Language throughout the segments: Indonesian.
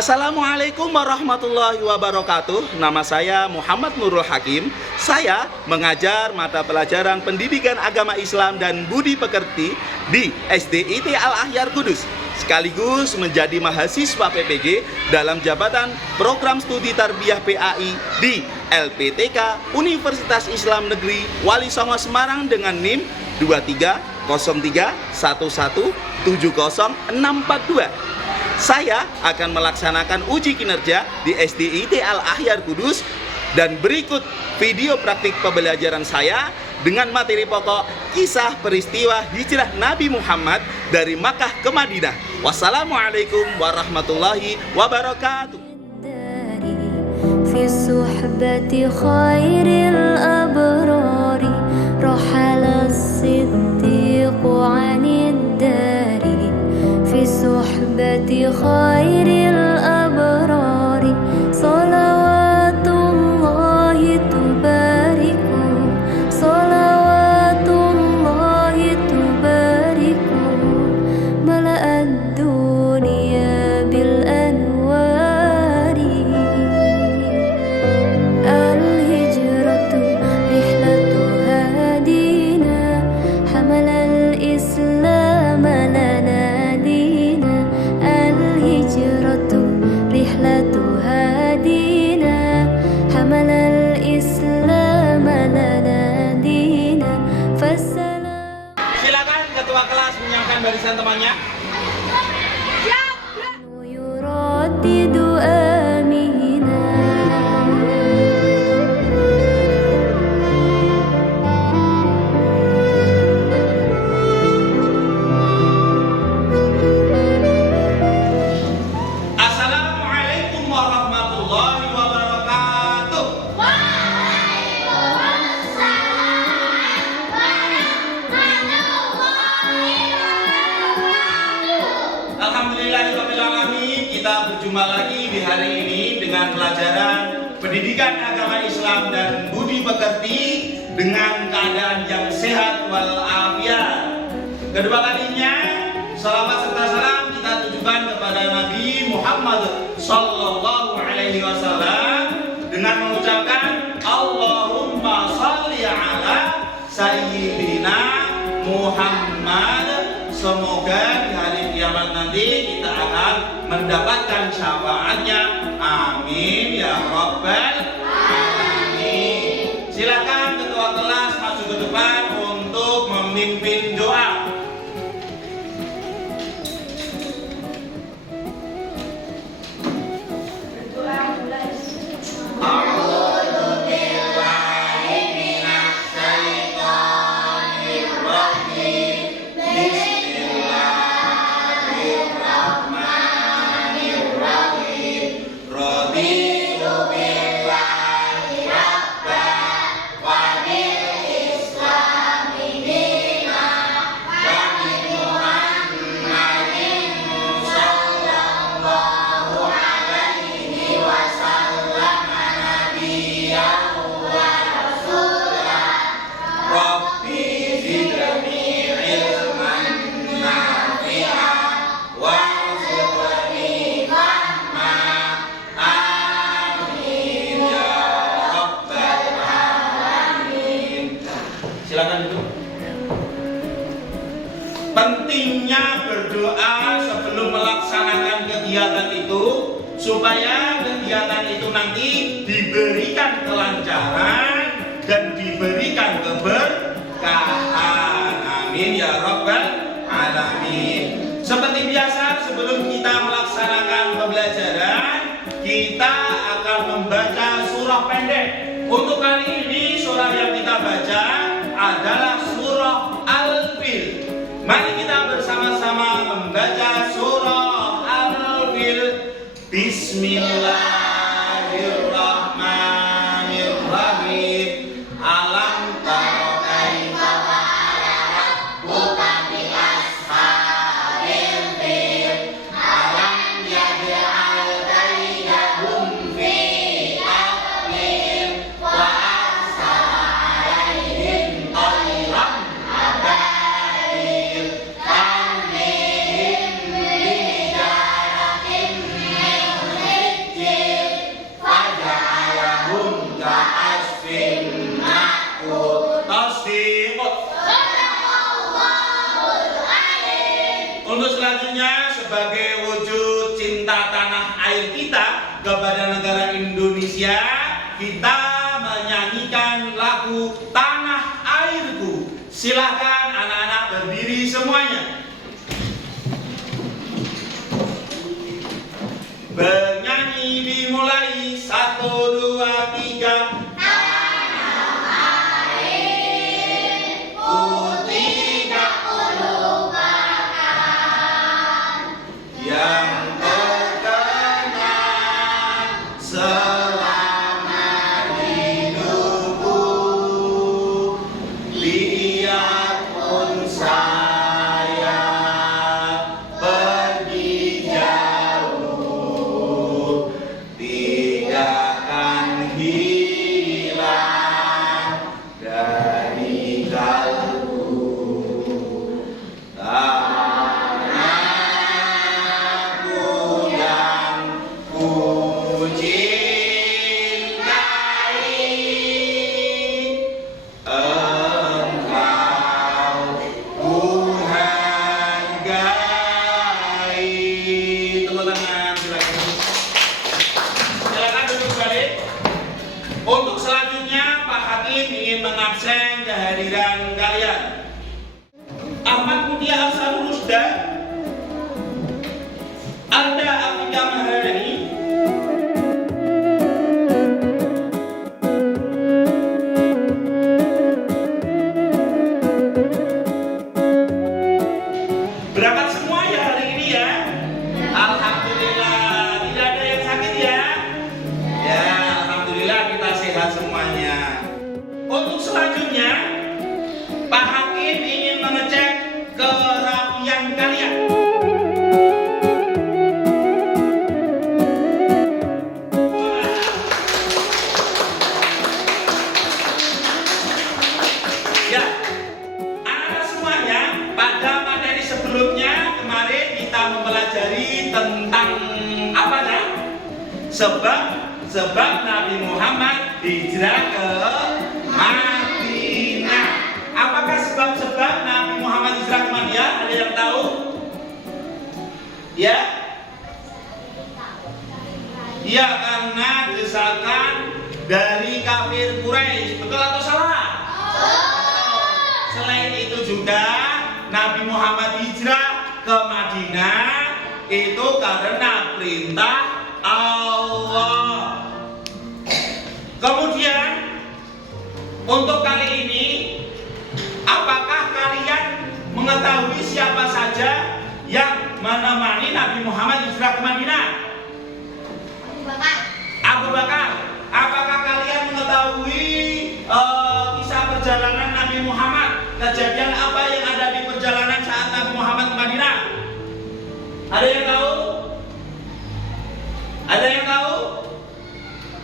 Assalamualaikum warahmatullahi wabarakatuh. Nama saya Muhammad Nurul Hakim. Saya mengajar mata pelajaran Pendidikan Agama Islam dan Budi Pekerti di SDIT Al-Ahyar Kudus, sekaligus menjadi mahasiswa PPG dalam jabatan Program Studi Tarbiyah PAI di LPTK Universitas Islam Negeri Wali Songo Semarang dengan NIM 2303117062. Saya akan melaksanakan uji kinerja di SDIT Al-Ahyar Kudus, dan berikut video praktik pembelajaran saya dengan materi pokok kisah peristiwa hijrah Nabi Muhammad dari Makkah ke Madinah. Wassalamualaikum warahmatullahi wabarakatuh. في صحبة خير الأبرار رحل الصديق عن الدار في صحبة خير الأبرار صلوات الله تبارك صلوات الله تبارك ملأ الدنيا بالأنوار الهجرة رحلة هادينا حمل الإسلام لنا دينا الهجرة رحلة هادينا حمل الإسلام لنا دينا فالسلام. Silakan ketua kelas menyiapkan barisan temannya. يردد آمينا Assalamualaikum warahmatullahi wabarakatuh. Alhamdulillahirrahmanirrahim. Kita berjumpa lagi di hari ini dengan pelajaran Pendidikan Agama Islam dan Budi Pekerti dengan keadaan yang sehat walafiat. Kedua kalinya, salawat serta salam kita tujukan kepada Nabi Muhammad Sallallahu Alaihi Wasallam dengan mengucapkan Allahumma salli ala Sayyidina Muhammad. Semoga di hari kiamat nanti kita akan mendapatkan syafaatnya. Amin ya Rabbal Alamin. Silakan ketua kelas maju ke depan untuk memimpin doa. Pentingnya berdoa sebelum melaksanakan kegiatan itu, supaya kegiatan itu nanti diberikan kelancaran dan diberikan keberkahan. Amin ya Rabbal Alamin. Seperti biasa, sebelum kita melaksanakan pembelajaran, kita akan membaca surah pendek. Untuk kali ini surah yang kita baca adalah surah Al-Fil. Mari kita bersama-sama membaca surah Al-Fil. Bismillahirrahmanirrahim. Alam tara kaifa fa'ala rabbuka bi ashabil fil. Alam yaj'al kaidahum fi tadlil wa arsala 'alaihim tayran ababil. Tarmihim bi hijaratin min berikutnya kita menyanyikan lagu Tanah Airku. Silahkan anak-anak berdiri semuanya. Bernyanyi dimulai 1, 2, 3. Untuk selanjutnya Pak Hakim ingin mengabsen kehadiran kalian. Ahmad Mutia Asharul Rusda, Anda Afika Maharani, berangkat semua ya hari ini ya. Alhamdulillah, tidak ada yang sakit ya. Ya, alhamdulillah kita sehat semuanya. Untuk selanjutnya, Pak Hakim ingin mengecek kerapian kalian. Ya, anak semuanya, pada materi sebelumnya kemarin kita mempelajari tentang apa ya? Sebab Nabi Muhammad hijrah ke Madinah. Apakah sebab Nabi Muhammad hijrah ke Madinah? Ada yang tahu? Ya? Iya, karena desakan dari kafir Quraisy. Betul atau salah? Selain itu juga Nabi Muhammad hijrah ke Madinah itu karena perintah Allah. Kemudian untuk kali ini, apakah kalian mengetahui siapa saja yang menemani Nabi Muhammad hijrah ke Madinah? Abu Bakar. Apakah kalian mengetahui kisah perjalanan Nabi Muhammad? Kejadian apa yang ada di perjalanan saat Nabi Muhammad ke Madinah? Ada yang tahu? Ada yang tahu?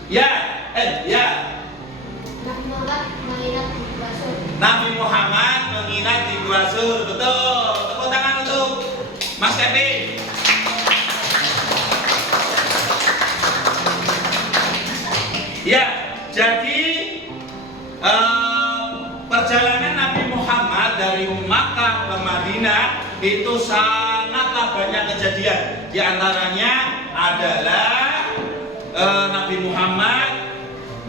Ya, ya. Nabi Muhammad menginap di Gua Sur. Betul. Tepuk tangan untuk Mas Kevin. Ya, jadi perjalanan Nabi Muhammad dari Makkah ke Madinah itu sangatlah banyak kejadian. Di antaranya adalah Nabi Muhammad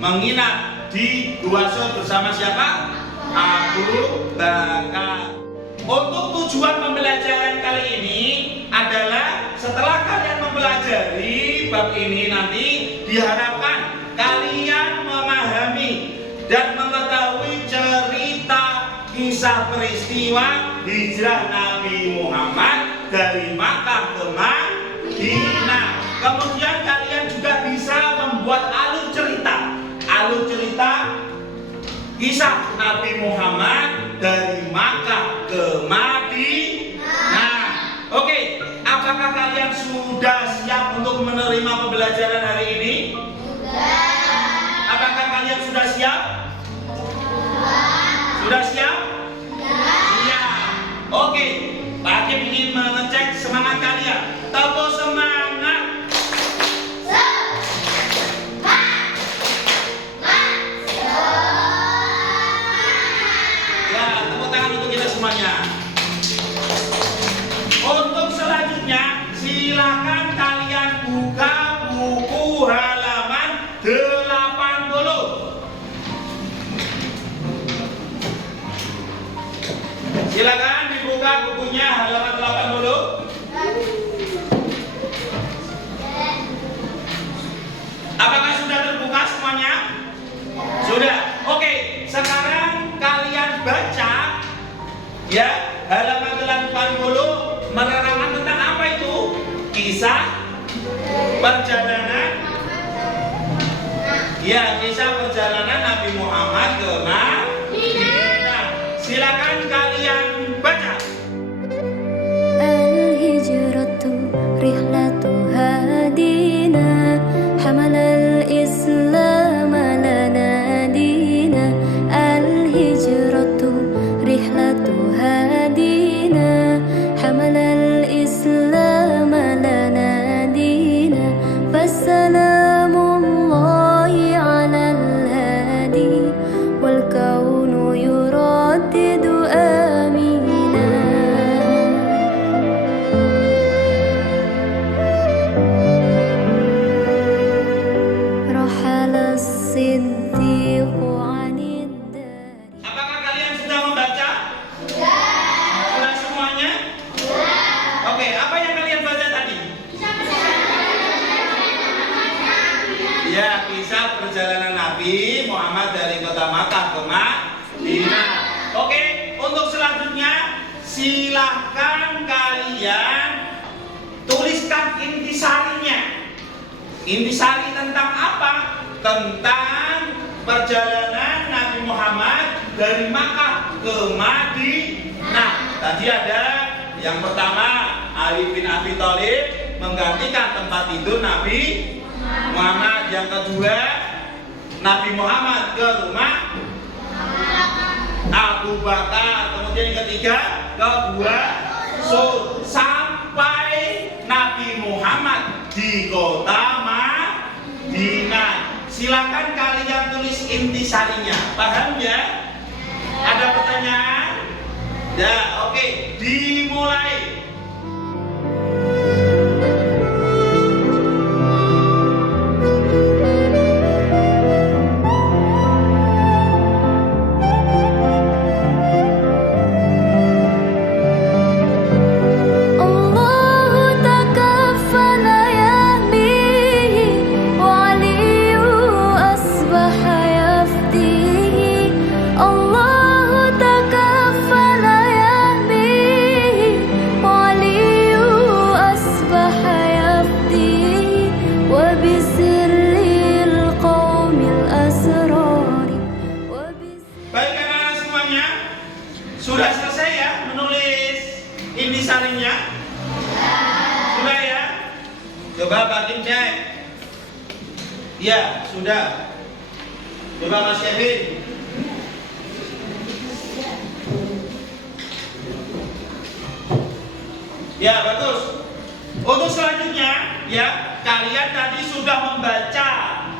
menginap di Gua Sur bersama siapa? Abu Bakar. Untuk tujuan pembelajaran kali ini adalah setelah kalian mempelajari bab ini nanti diharapkan kalian memahami dan mengetahui cerita kisah peristiwa hijrah Nabi Muhammad dari Makkah ke Madinah. Kemudian kalian juga bisa membuat alur cerita kisah Nabi Muhammad dari Makkah ke Madinah. Oke, apakah kalian sudah siap untuk menerima pembelajaran hari ini? Apakah kalian sudah siap? Sudah siap? Siap. Oke, Pak Hakim ingin mengecek semangat kalian. Tepuk semangat. Ya, tepuk tangan untuk kita semuanya. Untuk selanjutnya, silakan kalian buka buku halaman 8. Silakan dibuka bukunya halaman 80. Apakah sudah terbuka semuanya? Sudah. Oke, sekarang kalian baca ya halaman 80 menerangkan tentang apa itu? Kisah perjalanan. Ya, kisah perjalanan Nabi Muhammad ke Madinah. Silakan kalian baca. Al-hijratu rihlatuha dina hamalal islam lana dina. Al-hijratu rihlatuha dina hamalal islam lana dina. Fassalamullahi alal hadi wal kaunu yuraddidu amina. Rahala as-siddiqu anid dari. Apakah kalian sudah membaca? Sudah semuanya? Oke, apa yang kalian baca tadi? Ya, kisah perjalanan Nabi Muhammad dari kota Makkah ke Madinah. Oke, untuk selanjutnya silahkan kalian tuliskan intisarinya. Intisari tentang apa? Tentang perjalanan Nabi Muhammad dari Makkah ke Madinah. Tadi ada yang pertama, Ali bin Abi Thalib menggantikan tempat tidur Nabi Muhammad. Yang kedua, Nabi Muhammad ke rumah Abu Bakar. Kemudian yang ketiga, ke Gua Sur, sampai Nabi Muhammad di kota Madinah. Silakan kalian tulis intisarinya. Paham ya? Ada pertanyaan? Ya, oke, dimulai. Allahu takaffala yahmihi wa aliyu asbaha yafdihi. Allahu takaffala yahmihi wa aliyu asbaha yafdihi wa bisirril qaumil asrari wa Baik anak-anak semuanya, sudah selesai ya menulis intisarinya? Sudah ya? Coba Batin cek. Ya, sudah. Coba Mas Kevin. Ya, bagus. Untuk selanjutnya, ya, kalian tadi sudah membaca.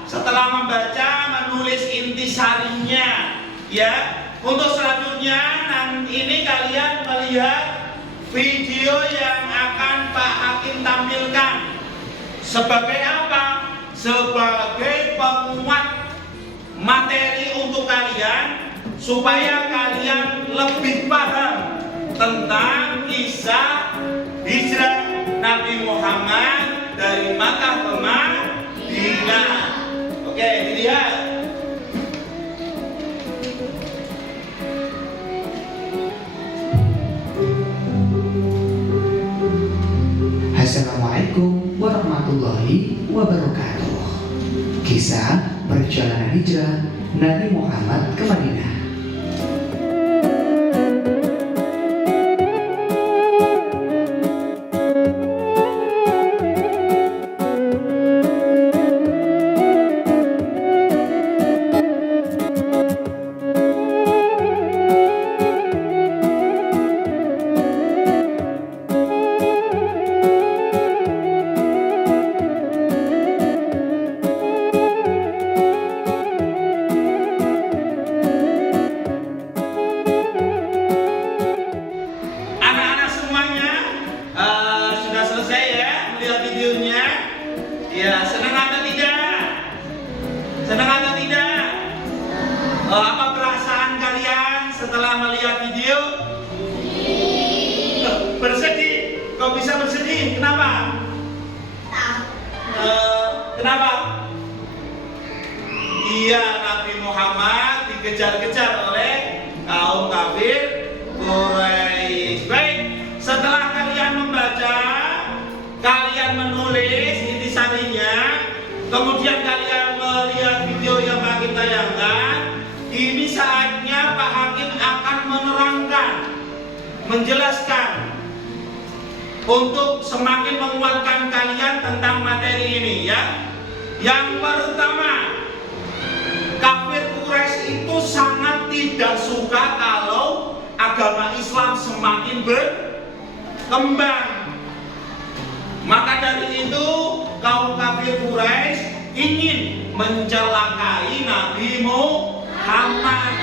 Setelah membaca, menulis intisarinya. Ya, untuk selanjutnya, ini kalian melihat video yang akan Pak Hakim tampilkan. Sebagai apa? Sebagai penguat materi untuk kalian, supaya kalian lebih paham tentang kisah hijrah Nabi Muhammad dari Makkah ke Madinah. Oke, dilihat. Assalamualaikum warahmatullahi wabarakatuh. Kisah perjalanan hijrah Nabi Muhammad ke Madinah. Apa perasaan kalian setelah melihat video? bisa bersedih. Kenapa? Kenapa? Iya, Nabi Muhammad dikejar-kejar oleh kaum kafir Quraisy. Baik, setelah kalian membaca, kalian menulis intisarinya, kemudian kalian melihat video yang kami tayangkan, ini saatnya Pak Hakim akan menerangkan, menjelaskan untuk semakin menguatkan kalian tentang materi ini ya. Yang pertama, kafir Quraisy itu sangat tidak suka kalau agama Islam semakin berkembang. Maka dari itu kaum kafir Quraisy ingin mencelakai Nabi Muhammad.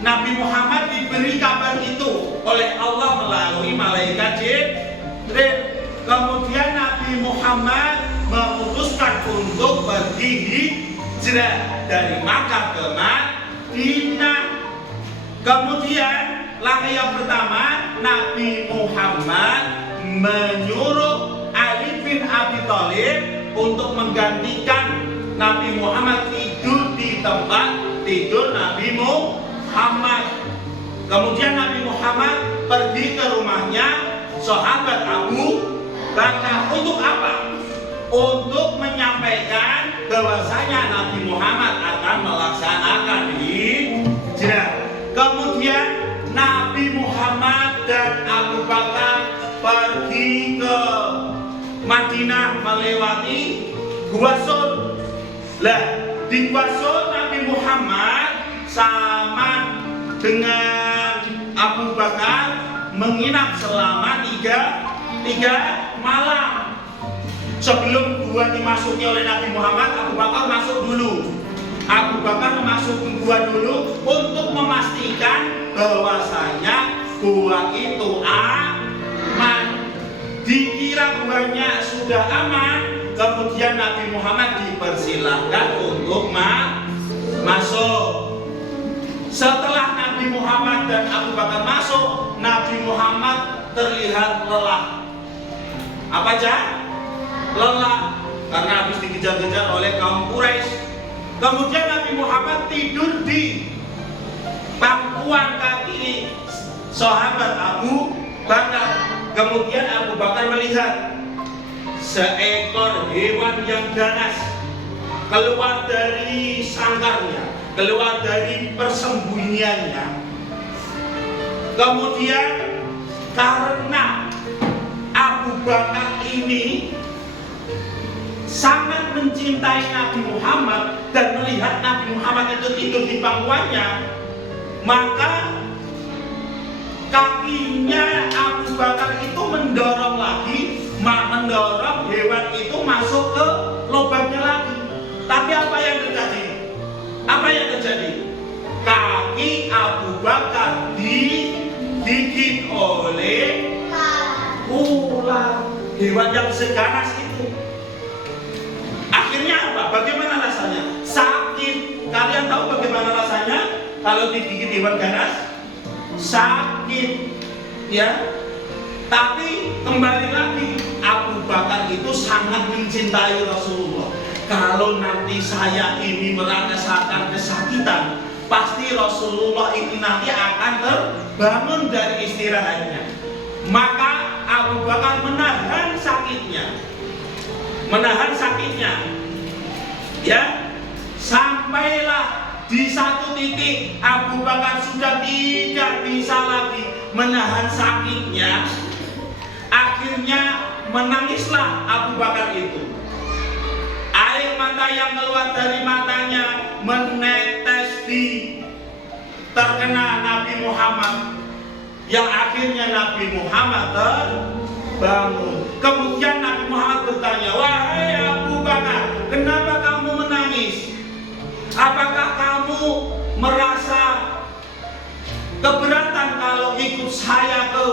Nabi Muhammad diberi kabar itu oleh Allah melalui malaikat Jibril. Kemudian Nabi Muhammad memutuskan untuk pergi hijrah dari Makkah ke Madinah. Kemudian langkah yang pertama, Nabi Muhammad menyuruh Ali bin Abi Thalib untuk menggantikan Nabi Muhammad tidur di tempat tidur Nabi Muhammad. Kemudian Nabi Muhammad pergi ke rumahnya sahabat Abu Bakar. Untuk apa? Untuk menyampaikan bahwasanya Nabi Muhammad akan melaksanakan hijrah. Kemudian Nabi Muhammad dan Abu Bakar pergi ke Madinah melewati Gua Sur. Lah, di Gua Sur Nabi Muhammad sama dengan Abu Bakar menginap selama tiga malam. Sebelum gua dimasuki oleh Nabi Muhammad, Abu Bakar masuk dulu. Abu Bakar masuk ke gua dulu untuk memastikan bahwasanya gua itu aman. Dikira guanya sudah aman, kemudian Nabi Muhammad dipersilahkan untuk masuk. Setelah Nabi Muhammad dan Abu Bakar masuk, Nabi Muhammad terlihat lelah. Apa aja? Lelah karena habis dikejar-kejar oleh kaum Quraisy. Kemudian Nabi Muhammad tidur di pangkuan kaki sahabat Abu Bakar. Kemudian Abu Bakar melihat seekor hewan yang ganas keluar dari sangkarnya, keluar dari persembunyiannya. Kemudian karena Abu Bakar ini sangat mencintai Nabi Muhammad dan melihat Nabi Muhammad itu tidur di pangkuannya, maka kakinya Abu Bakar itu mendorong hewan itu masuk ke lubangnya lagi. Tapi apa yang terjadi? Apa yang terjadi? Kaki Abu Bakar digigit oleh ular, hewan yang seganas itu. Akhirnya apa? Bagaimana rasanya? Sakit. Kalian tahu bagaimana rasanya kalau digigit hewan ganas? Sakit, ya. Tapi kembali lagi, Abu Bakar itu sangat mencintai Rasulullah. Kalau nanti saya ini merasakan kesakitan, pasti Rasulullah ini nanti akan terbangun dari istirahatnya. Maka Abu Bakar menahan sakitnya, ya, sampailah di satu titik Abu Bakar sudah tidak bisa lagi menahan sakitnya. Akhirnya menangislah Abu Bakar itu. Air mata yang keluar dari matanya menetes terkena Nabi Muhammad, yang akhirnya Nabi Muhammad terbangun. Kemudian Nabi Muhammad bertanya, "Wahai Abu Bakar, kenapa kamu menangis? Apakah kamu merasa keberatan kalau ikut saya ke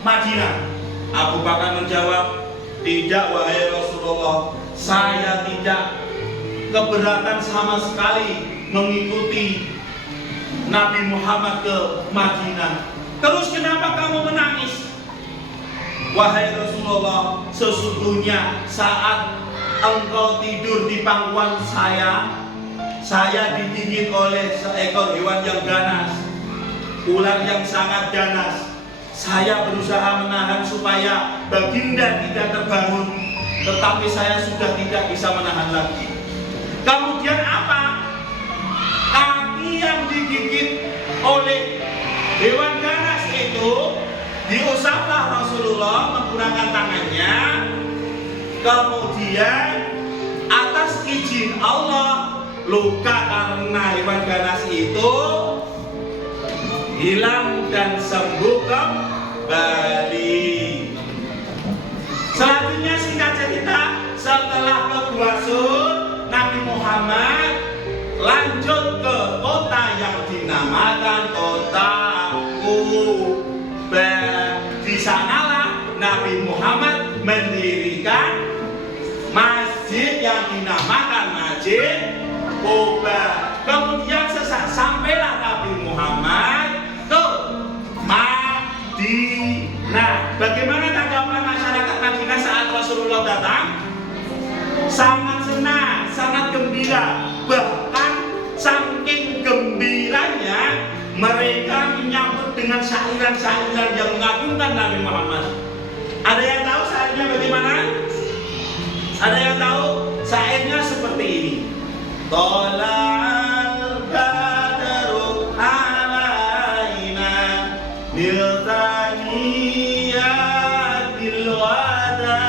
Madinah?" Abu Bakar menjawab, "Tidak wahai Rasulullah, saya tidak keberatan sama sekali mengikuti Nabi Muhammad ke Madinah." "Terus kenapa kamu menangis?" Wahai Rasulullah, sesungguhnya saat engkau tidur di pangkuan saya digigit oleh seekor hewan yang ganas, ular yang sangat ganas. Saya berusaha menahan supaya baginda tidak terbangun, tetapi saya sudah tidak bisa menahan lagi. Kemudian apa? Kaki yang digigit oleh hewan ganas itu diusaplah Rasulullah menggunakan tangannya. Kemudian atas izin Allah, luka karena hewan ganas itu hilang dan sembuh kembali. Selanjutnya singkat cerita, setelah ke Gua Sur, Nabi Muhammad lanjut ke kota yang dinamakan kota Kuba. Di sanalah Nabi Muhammad mendirikan masjid yang dinamakan Masjid Kuba. Kemudian sampailah Nabi Muhammad ke Madinah. Bagaimana tanggapan masyarakat Madinah saat Rasulullah datang? Sangat senang, sangat gembira. Bahkan saking gembiranya mereka menyambut dengan syairan-syairan yang mengagungkan Nabi Muhammad. Ada yang tahu syairnya bagaimana? Ada yang tahu? Syairnya seperti ini. Tolal badru alaina miltaniyatil wada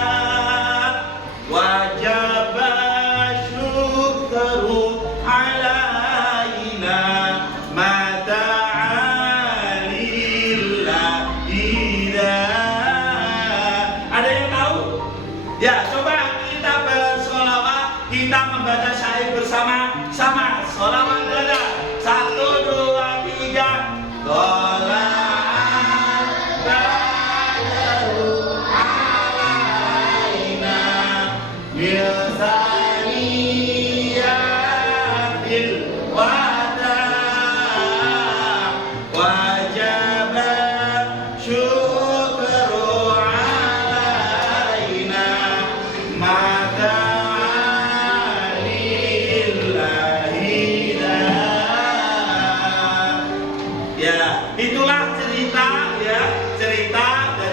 wajaba syukru alaina mata'alillah. Ada yang tahu? Ya, coba kita bersolawat, kita membaca syair bersama-sama. Solawat dada. 1, 2, 3. Tolal badru alaina miltaniyatil wada wajaba syukru alaina mata'alillahillah. Ya, itulah cerita dari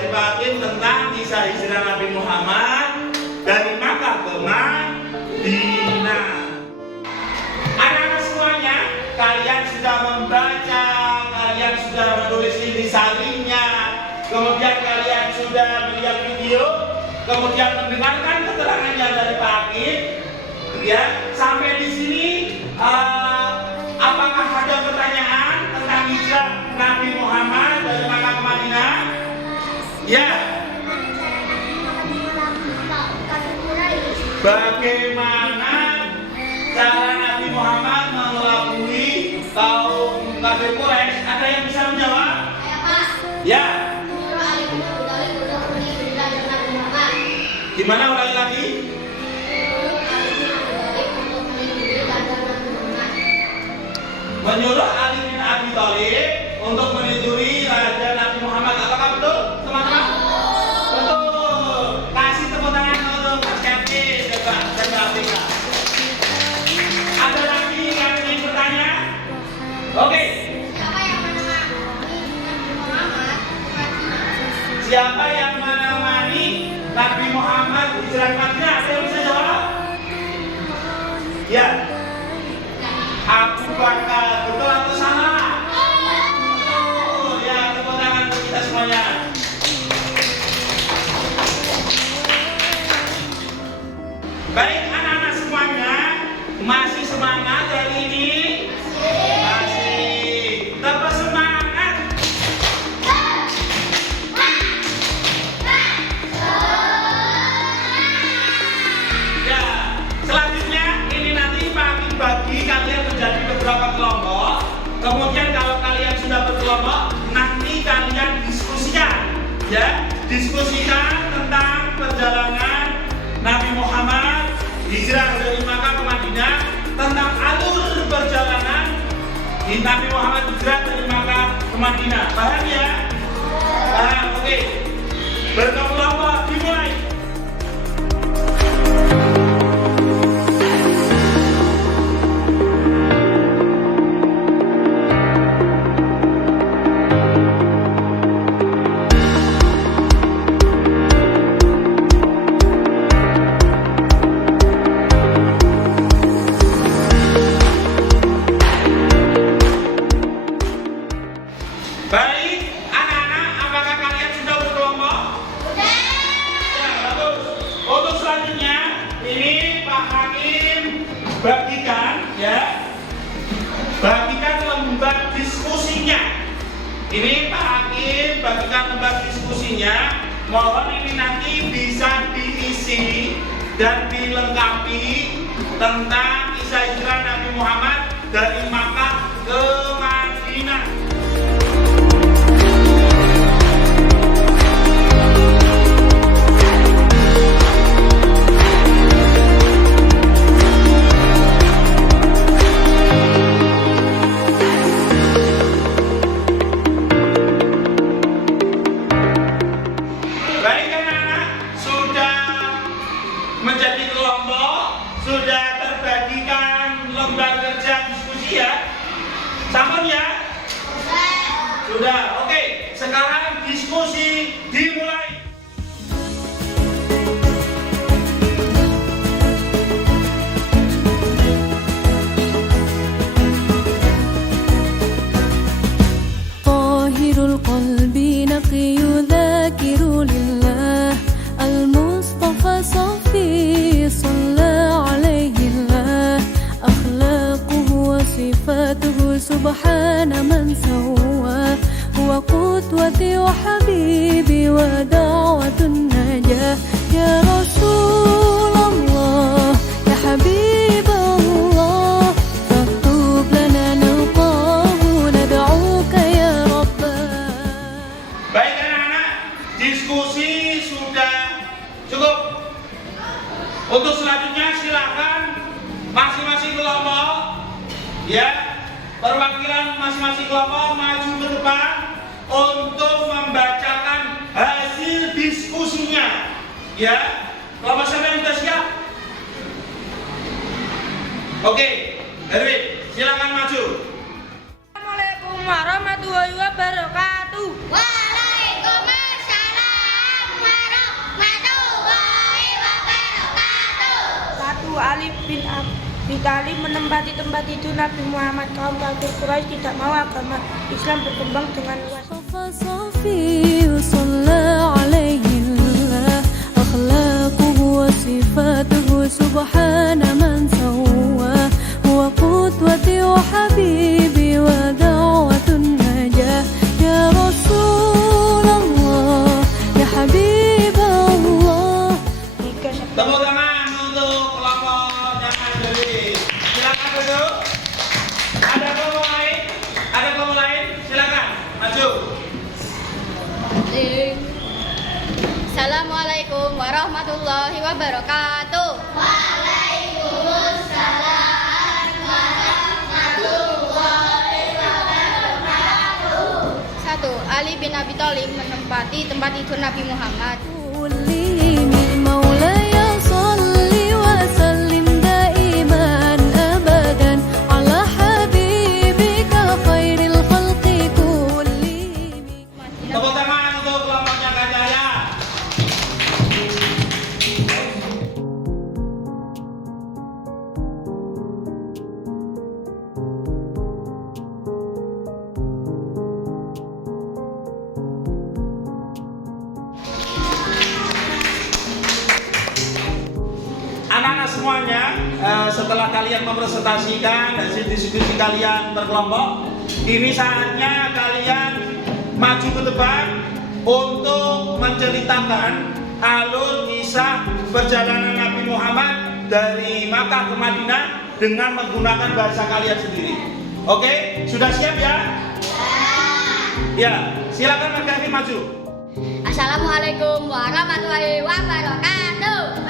Bakin tentang kisah hijrah Nabi Muhammad dari Makkah ke Madinah. Anak-anak semuanya, kalian sudah membaca, kalian sudah menulis intisarinya, kemudian kalian sudah melihat video, kemudian mendengarkan keterangannya dari Bakin. Ya, sampai di sini apakah ada pertanyaan tentang hijrah Nabi Muhammad dari Makkah ke Madinah? Ya. Bagaimana cara Nabi Muhammad mengelabui kaum kafir Quraisy? Ada yang bisa menjawab? Ya. Gimana, ulangi lagi? Menyuruh Ali bin Abi Thalib untuk meniduri Raja Nabi Muhammad. Apakah betul, teman-teman? Betul. Kasih tepuk tangan untuk Mas Kevin. Coba, saya perhatikan. Ada lagi yang ingin bertanya? Oke. Siapa yang menemani Nabi Muhammad hijrah ke Madinah? Ada yang bisa jawab? Ya. Abu Bakar, betul atau salah? Betul. Ya, tepuk tangan untuk kita semuanya. Baik anak-anak semuanya, masih semangat hari ini? Masih. Tetap semangat. Ya, selanjutnya ini nanti bagi kalian menjadi beberapa kelompok. Kemudian kalau kalian sudah berkelompok, nanti kalian diskusikan, ya, diskusikan tentang perjalanan Nabi Muhammad hijrah dari Makkah ke Madinah, tentang alur perjalanan Nabi Muhammad hijrah dari Makkah ke Madinah. Paham ya? Paham, oke. Berkumpul bagikan lembar diskusinya. Ini Pak Hakim bagikan lembar diskusinya. Mohon ini nanti bisa diisi dan dilengkapi tentang kisah hijrah Nabi Muhammad dari Makkah ke Madinah. Baik anak-anak, sudah menjadi kelompok, sudah terbagikan lembar kerja diskusi ya? Sampun ya? Sudah, oke. Sekarang diskusi dimulai. طاهر القلب نقي ذاكر لله المصطفى صفي صلى عليه الله أخلاقه وصفاته سبحان من سواه هو قدوتي وحبيبي ودعوة النجاة يا رسول الله يا حبيب الله فاكتب لنا نلقاه ندعوك يا رباه. Baik anak-anak, diskusi sudah cukup. Untuk selanjutnya silakan masing-masing kelompok ya, perwakilan masing-masing kelompok maju ke depan untuk membacakan hasil diskusinya. Ya, kelompok siapa yang sudah siap? Oke, Erwin, silakan maju. Assalamualaikum warahmatullahi wabarakatuh. Waalaikumsalam warahmatullahi wabarakatuh. Satu, Ali bin Abi Thalib menempati tempat tidur Nabi Muhammad. Kaum kafir Quraisy tidak mau agama Islam berkembang dengan luas. صفي صلى عليه الله أخلاقه وصفاته سبحان من سواه هو قدوتي وحبيبي ودعوة النجاة يا رسول الله يا حبيب الله. Tepuk tangan untuk kelompoknya Andri. Silakan duduk. Ada kelompok lain? Ada kelompok lain? Silakan maju. Assalamualaikum warahmatullahi wabarakatuh. Waalaikumsalam warahmatullahi wabarakatuh. Satu, Ali bin Abi Thalib menempati tempat tidur Nabi Muhammad. مولاي صل وسلم دائما أبدا على حبيبك خير الخلق كلهم. Tepuk tangan untuk kelompoknya Kak Jaya. Anak-anak semuanya, setelah kalian mempresentasikan hasil diskusi kalian berkelompok, ini saatnya kalian maju ke depan untuk menceritakan alur kisah perjalanan Nabi Muhammad dari Makkah ke Madinah dengan menggunakan bahasa kalian sendiri. Oke, sudah siap ya? Ya, silakan Mas Kevin maju. Assalamualaikum warahmatullahi wabarakatuh.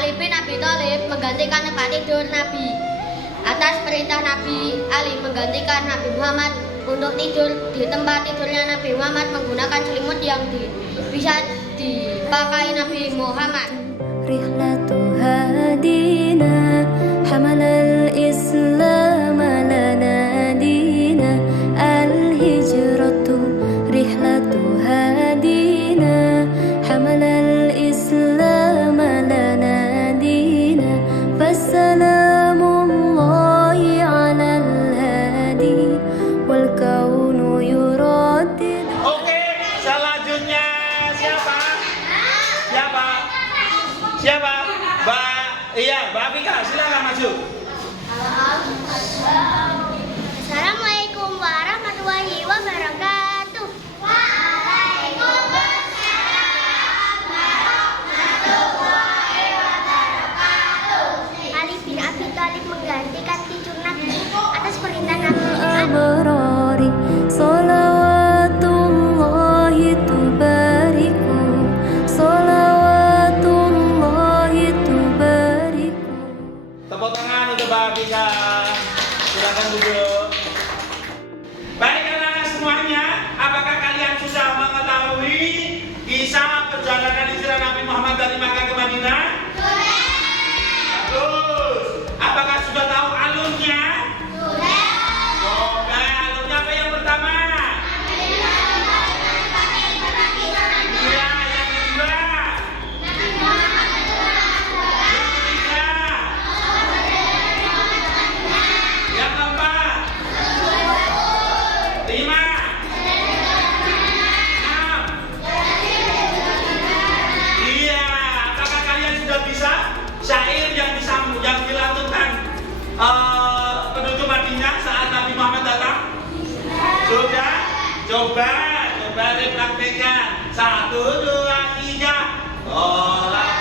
Ali bin Abi Thalib menggantikan tempat tidur Nabi. Atas perintah Nabi, Ali menggantikan Nabi Muhammad untuk tidur di tempat tidurnya Nabi Muhammad menggunakan selimut yang bisa dipakai Nabi Muhammad. رحلة هادينا حمل الإسلام لنا دينا الهجرة رحلة هادينا حمل الإسلام لنا دينا فالسلام الله على الهادي والكون يردد. Oke, selanjutnya siapa? Siapa? Siapa? Mbak Afika, silakan maju. Assalamualaikum warahmatullahi wabarakatuh. Waalaikumsalam warahmatullahi wabarakatuh. Ali bin Abi Thalib menggantikan tidur Nabi atas perintah Nabi. الأبرار صلوات الله تباركه صلوات الله تباركه. Tepuk tangan untuk Mbak Afika. Silakan duduk. Baik anak-anak semuanya, apakah kalian sudah mengetahui kisah perjalanan hijrah Nabi Muhammad dari Makkah ke Madinah? Bagus. Apakah sudah tahu alurnya? Oke, alurnya apa yang pertama? Iya, yang kedua. Yang keempat, 5, 6. Iya, apakah kalian sudah bisa syair yang dilantunkan penduduk Madinah saat Nabi Muhammad datang? Sudah? Coba dipraktekkan. 1, 2, 3. Tolak.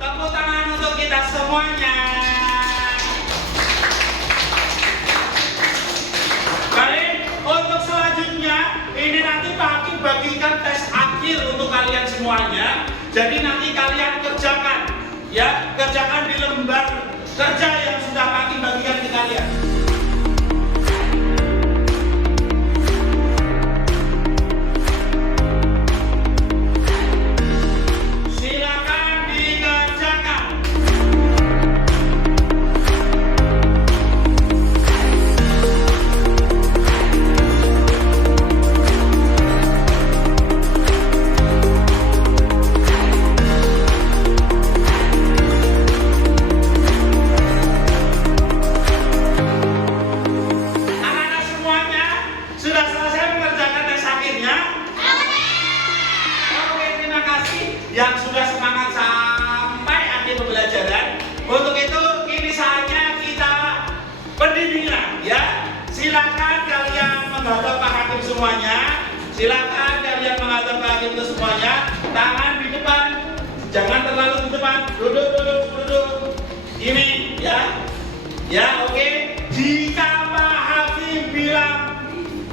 Tepuk tangan untuk kita semuanya. Baik, untuk selanjutnya ini nanti Pak Hakim bagikan tes akhir untuk kalian semuanya. Jadi nanti kalian kerjakan, ya, kerjakan di lembar kerja yang sudah Pak Hakim bagikan ke kalian. Silakan dikerjakan. Anak-anak semuanya sudah selesai mengerjakan tes akhirnya? Oke, terima kasih yang sudah semangat sampai akhir pembelajaran. Untuk itu, kini saatnya kita pendidikan, ya. Silakan kalian menghadap Pak Hakim semuanya. Silakan kalian menghadap Pak Hakim itu semuanya. Tangan di depan, jangan terlalu di depan. Duduk. Ini, ya. Ya, oke. Jika Pak Hakim bilang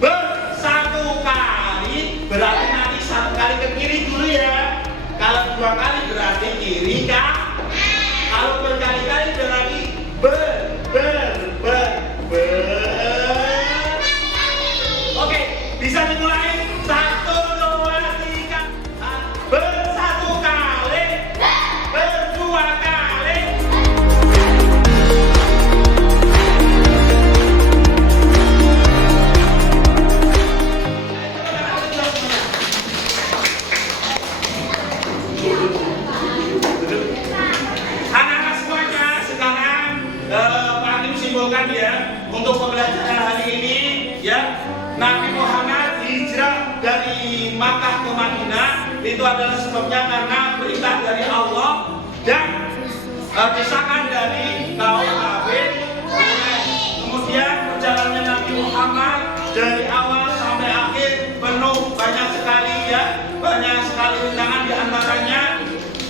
bersatu kali, berarti nanti 1 kali ke kiri dulu ya. Kalau 2 kali berarti kiri kan? Kalau berkali-kali berarti Oke, bisa dimulai. 1, 2, 3. Bersatu kali, berdua kali. Anak-anak semuanya, sekarang Pak Hakim simpulkan ya untuk pembelajaran hari ini, ya. Nabi Muhammad hijrah dari Makkah ke Madinah itu adalah sebabnya karena perintah dari Allah dan desakan dari kaum kafir. Kemudian perjalanan Nabi Muhammad dari awal sampai akhir penuh banyak sekali rintangan, di antaranya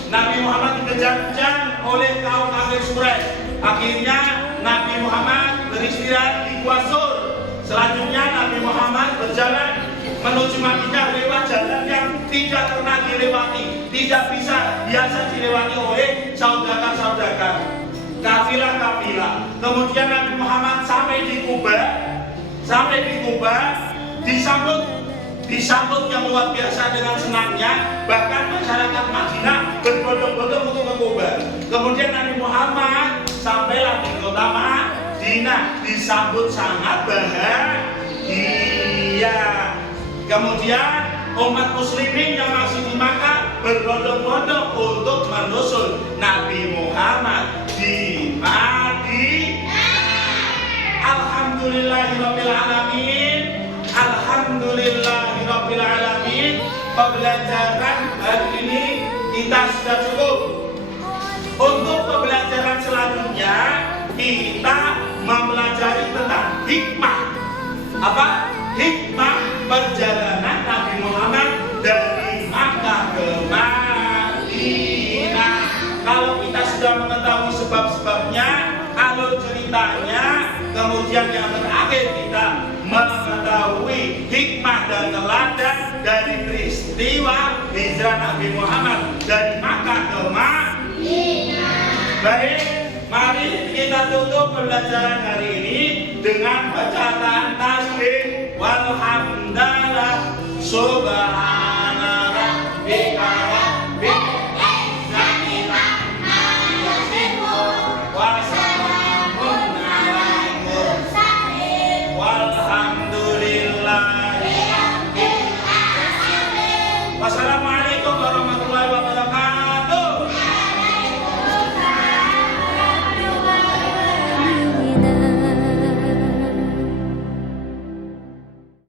Nabi Muhammad dikejar-kejar oleh kaum kafir Quraisy. Akhirnya Nabi Muhammad beristirahat di Gua Sur. Selanjutnya Nabi Muhammad berjalan menuju Madinah lewat jalan yang tidak pernah dilewati, tidak biasa dilewati oleh saudagar-saudagar, kafilah-kafilah. Kemudian Nabi Muhammad sampai di Kuba, disambut yang luar biasa dengan senangnya. Bahkan masyarakat Madinah Kemudian Nabi Muhammad sampailah di kota Madinah, disambut sangat bahagia. Kemudian umat muslimin yang masih di Makkah berbondong-bondong untuk menyusul Nabi Muhammad di Madinah. Alhamdulillahirabbil alamin. Alhamdulillahirabbil alamin. Pembelajaran hari ini kita sudah cukup. Untuk pembelajaran selanjutnya kita mempelajari tentang hikmah. Apa? Hikmah perjalanan Nabi Muhammad dari Makkah ke Madinah. Kalau kita sudah mengetahui sebab-sebabnya, alur ceritanya, kemudian yang terakhir kita mengetahui hikmah dan teladan dari peristiwa hijrah Nabi Muhammad dari Makkah ke Madinah. Baik, mari kita tutup pembelajaran hari ini dengan bacaan tasbih walhamdulillah subhanallah.